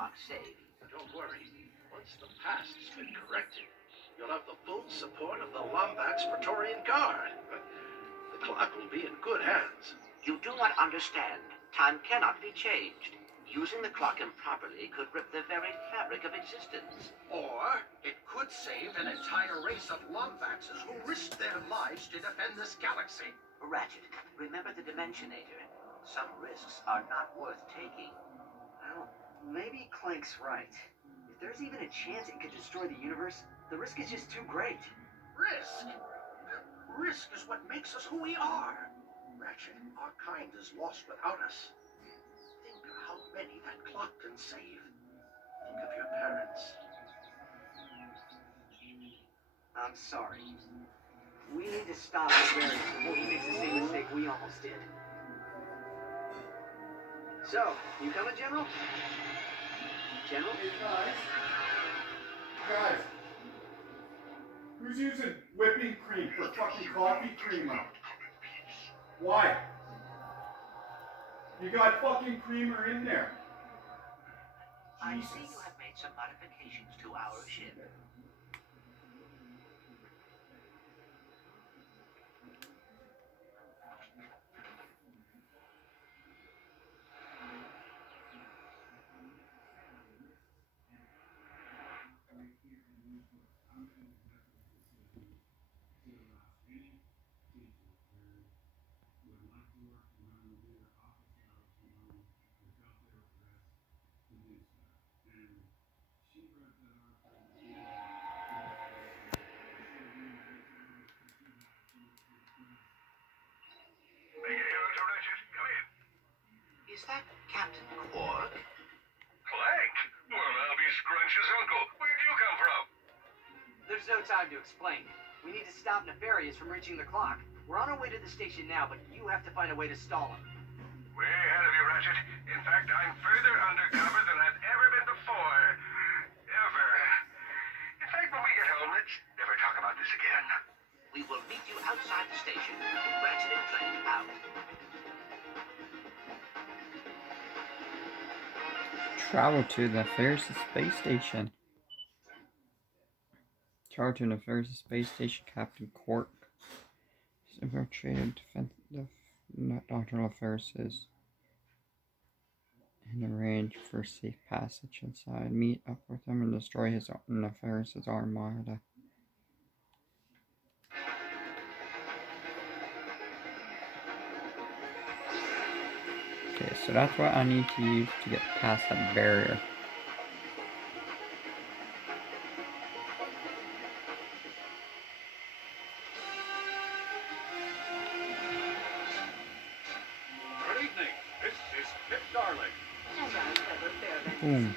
clock safe. Don't worry. Once the past's been corrected, you'll have the full support of the Lombax Praetorian Guard. The clock will be in good hands. You do not understand. Time cannot be changed. Using the clock improperly could rip the very fabric of existence. Or it could save an entire race of Lombaxes who risked their lives to defend this galaxy. Ratchet, remember the Dimensionator. Some risks are not worth taking. Well, maybe Clank's right. If there's even a chance it could destroy the universe, the risk is just too great. Risk? Risk is what makes us who we are. Ratchet, our kind is lost without us. Think of how many that clock can save. Think of your parents. I'm sorry. We need to stop nefarious before he makes the same mistake we almost did. So, you coming, General? General? Hey, guys. Who's using whipping cream for fucking coffee creamer? Why? You got fucking creamer in there. I Jesus. see you have made some modifications to our ship. Is that Captain Quark? Clank? Well, I'll be Scrunch's uncle. Where'd you come from? There's no time to explain. We need to stop Nefarious from reaching the clock. We're on our way to the station now, but you have to find a way to stall him. Way ahead of you, Ratchet. In fact, I'm further undercover than I've ever been before. Ever. In fact, when we get home, let's never talk about this again. We will meet you outside the station. Ratchet and Clank out. Travel to the nefarious space station. Travel to the nefarious space station, Captain Quark. Infiltrated Dr. Nefarious is in the range for safe passage inside. Meet up with him and destroy his Nefarious' armada. Okay, so that's what I need to use to get past that barrier. Good evening. This is Pip Darling. Boom.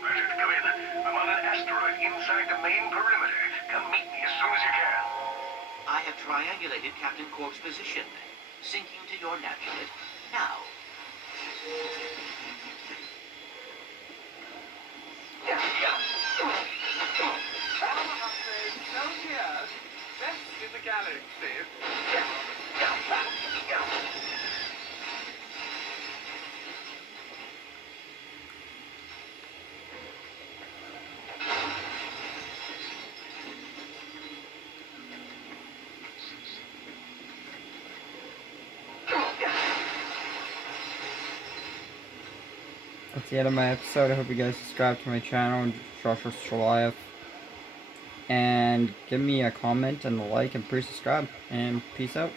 Ratchet, come in. I'm on an asteroid inside the main perimeter. Come meet me as soon as you can. I have triangulated Captain Quark's position. Sinking to your navigate. Now. Best in the galaxy. That's the end of my episode. I hope you guys subscribe to my channel, Joshua Shalayev. And give me a comment and a like and please subscribe. And peace out.